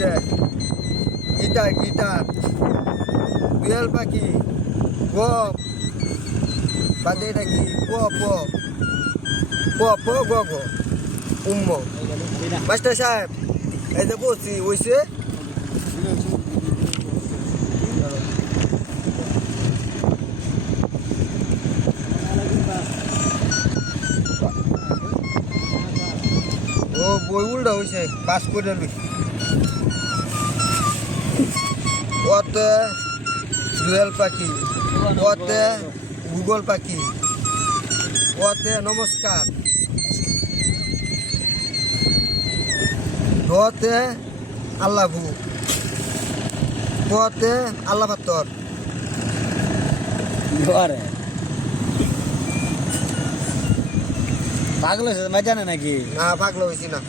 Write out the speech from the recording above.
যে guitar guitar বিড়াল পাখি গপ বাদে এটা কি প প প প গ গ উম্ম মাস্টার সাহেব এই যে বলছি ওইসে ও বই উল্টা হয়েছে পাস করে লই ওতে দোয়েল পাখি ওতে গুগল পাখি ওতে নমস্কার ওতে আল্লাহ ভু ওতে আল্লাহ পাত্তর পাগল হয়েছে জানে নাকি না পাগলা হয়েছি না